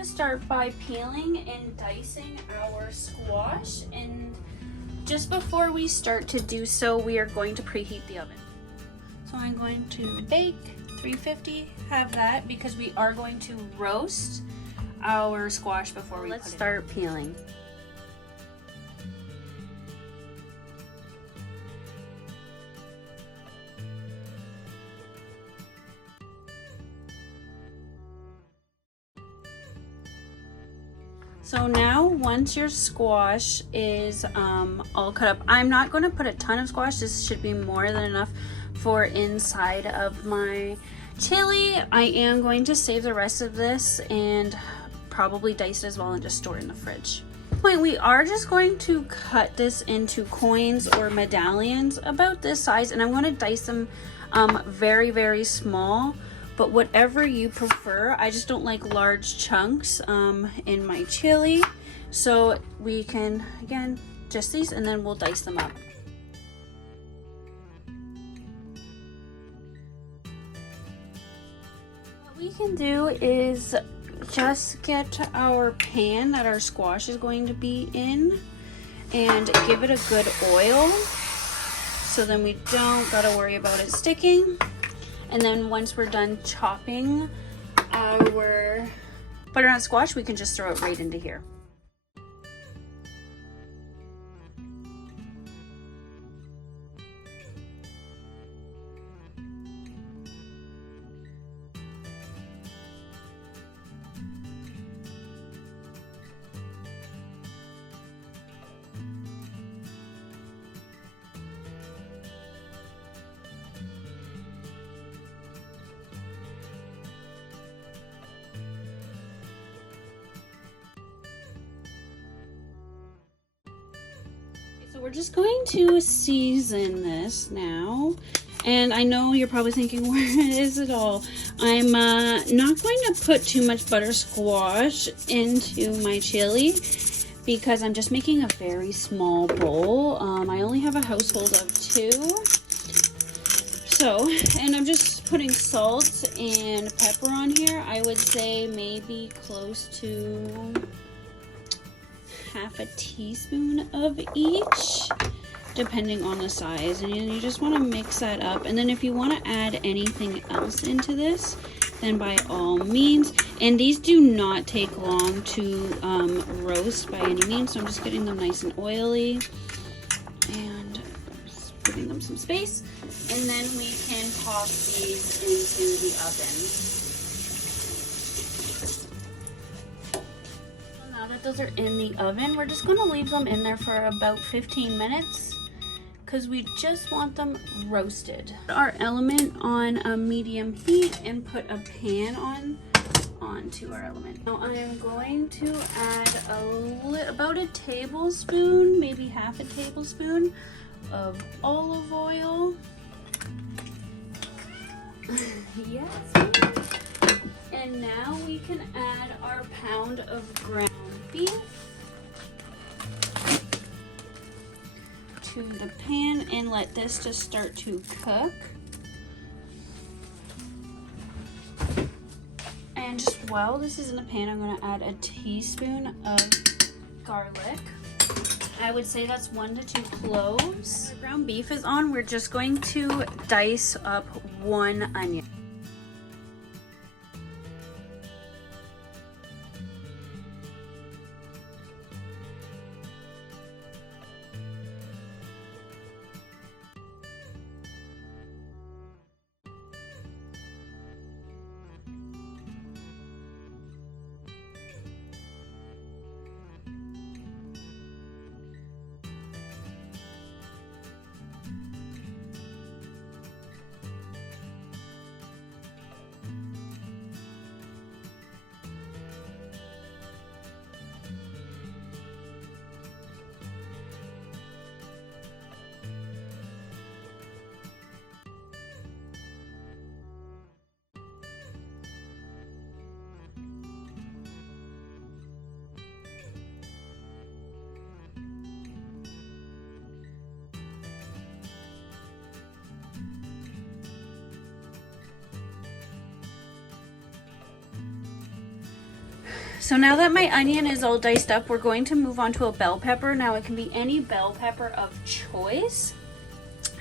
to start by peeling and dicing our squash, and just before we start to do so, we are going to preheat the oven. So I'm going to bake 350, have that because we are going to roast our squash before we start peeling. So now once your squash is all cut up, I'm not going to put a ton of squash. This should be more than enough for inside of my chili. I am going to save the rest of this and probably dice it as well and just store it in the fridge. We are just going to cut this into coins or medallions about this size, and I'm going to dice them very, very small. But whatever you prefer, I just don't like large chunks in my chili. So we can, again, just these, and then we'll dice them up. What we can do is just get our pan that our squash is going to be in and give it a good oil. So then we don't gotta worry about it sticking. And then once we're done chopping our butternut squash, we can just throw it right into here. So we're just going to season this now. And I know you're probably thinking, where is it all? I'm not going to put too much buttersquash into my chili because I'm just making a very small bowl. I only have a household of 2. So, and I'm just putting salt and pepper on here. I would say maybe close to half a teaspoon of each, depending on the size, and you just want to mix that up. And then if you want to add anything else into this, then by all means. And these do not take long to roast by any means, so I'm just getting them nice and oily and just giving them some space, and then we can pop these into the oven. That those are in the oven, we're just going to leave them in there for about 15 minutes because we just want them roasted. Put our element on a medium heat and put a pan onto our element. Now I am going to add about a tablespoon, maybe half a tablespoon of olive oil. Yes. And now we can add our pound of ground beef to the pan and let this just start to cook. And just while this is in the pan, I'm going to add a teaspoon of garlic. I would say that's 1 to 2 cloves. Our ground beef is on. We're just going to dice up 1 onion. So now that my onion is all diced up, we're going to move on to a bell pepper. Now it can be any bell pepper of choice.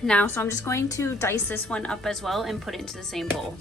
Now, so I'm just going to dice this one up as well and put it into the same bowl.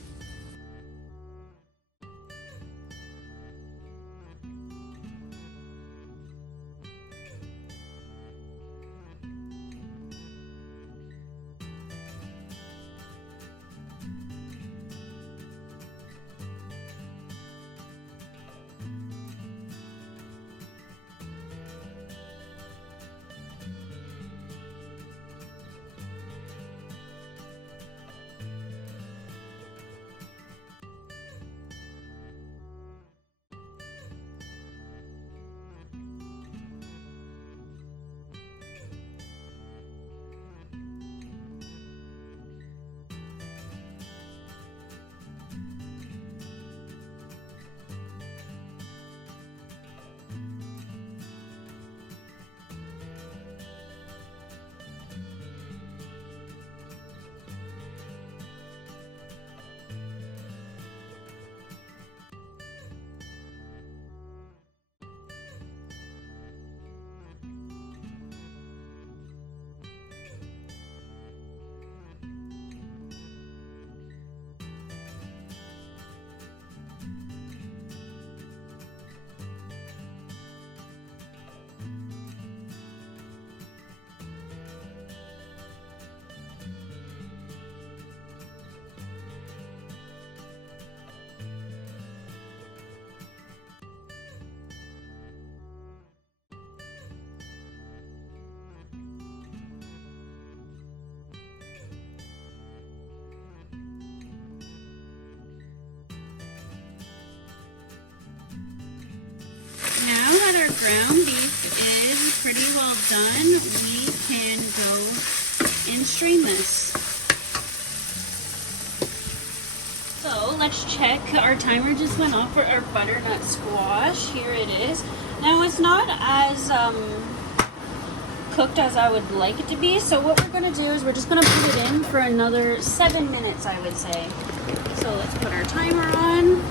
Now that our ground beef is pretty well done, we can go and strain this. So let's check. Our timer just went off for our butternut squash. Here it is. Now it's not as cooked as I would like it to be, so what we're going to do is we're just going to put it in for another 7 minutes, I would say. So let's put our timer on.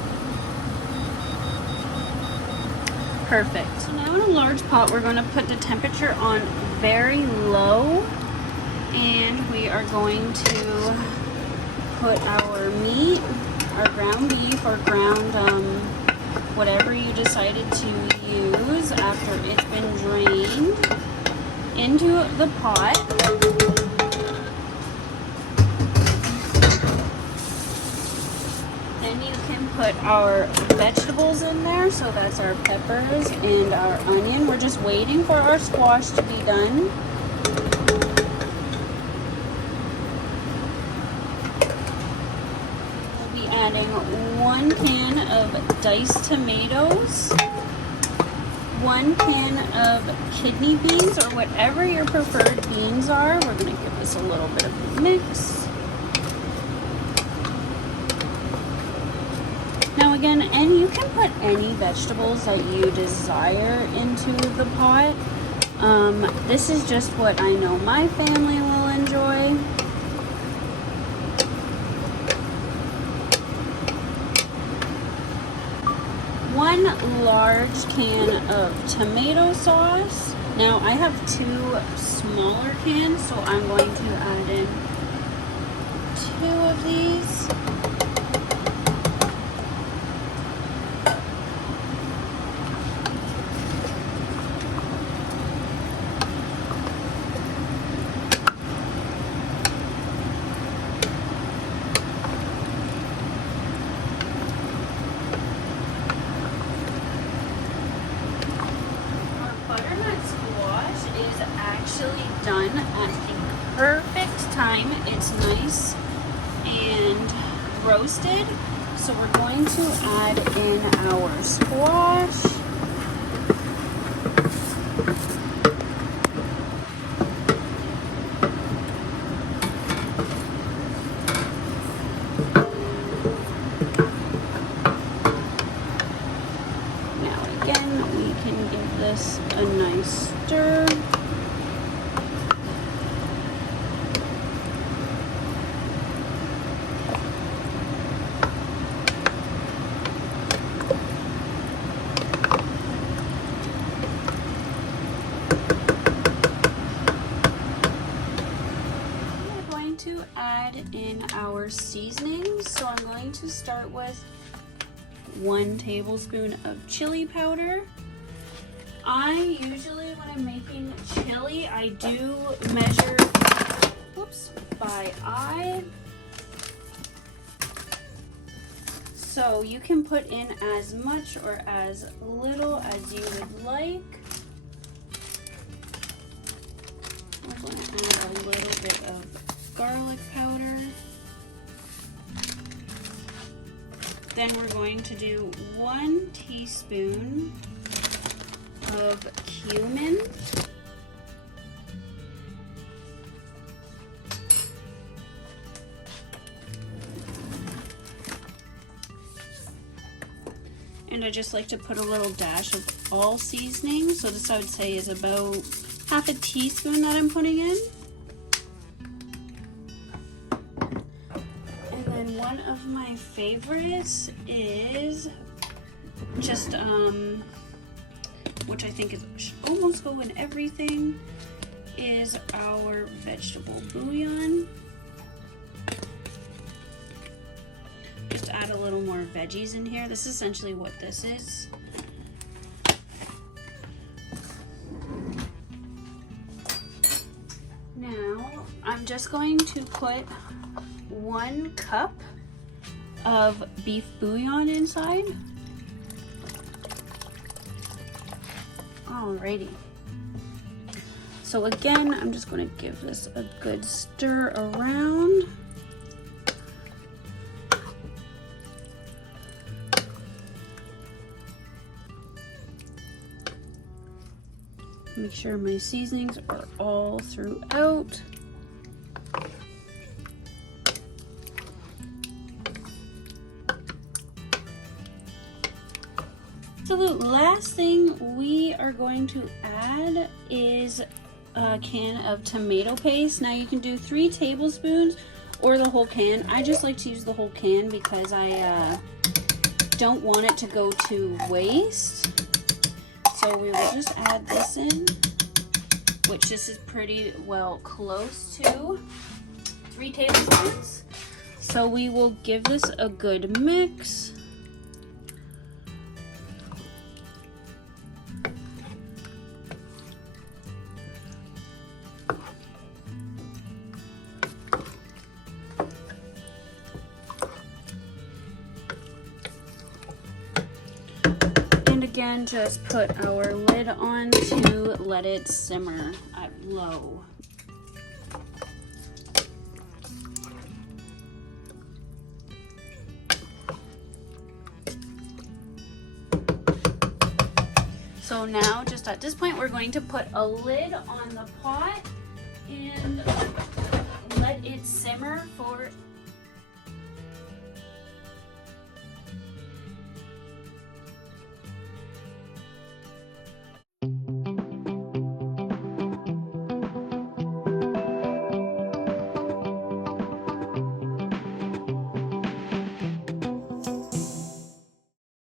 Perfect. So now in a large pot, we're going to put the temperature on very low, and we are going to put our meat, our ground beef or ground whatever you decided to use after it's been drained, into the pot. Then you can put our vegetables in there, so that's our peppers and our onion. We're just waiting for our squash to be done. We'll be adding 1 can of diced tomatoes, 1 can of kidney beans, or whatever your preferred beans are. We're going to give this a little bit of a mix. Now again, and you can put any vegetables that you desire into the pot. This is just what I know my family will enjoy. One large can of tomato sauce. Now I have 2 smaller cans, so I'm going to add in 2 of these. Done at the perfect time. It's nice and roasted, so we're going to add in our squash. Now again, we can give this a nice stir. add in our seasonings. So I'm going to start with 1 tablespoon of chili powder. I usually, when I'm making chili, I do measure, by eye. So you can put in as much or as little as you would like. I'm going to add a little bit of garlic powder. Then we're going to do 1 teaspoon of cumin. And I just like to put a little dash of all seasoning. So this I would say is about half a teaspoon that I'm putting in. And then one of my favorites is just, which I think should almost go in everything, is our vegetable bouillon. Just add a little more veggies in here. This is essentially what this is. Now, I'm just going to put 1 cup of beef bouillon inside. Alrighty. So again, I'm just going to give this a good stir around. Make sure my seasonings are all throughout. So the last thing we are going to add is a can of tomato paste. Now you can do 3 tablespoons or the whole can. I just like to use the whole can because I don't want it to go to waste. So we will just add this in, which this is pretty well close to 3 tablespoons. So we will give this a good mix. Again, just put our lid on to let it simmer at low. So now, just at this point, we're going to put a lid on the pot and let it simmer for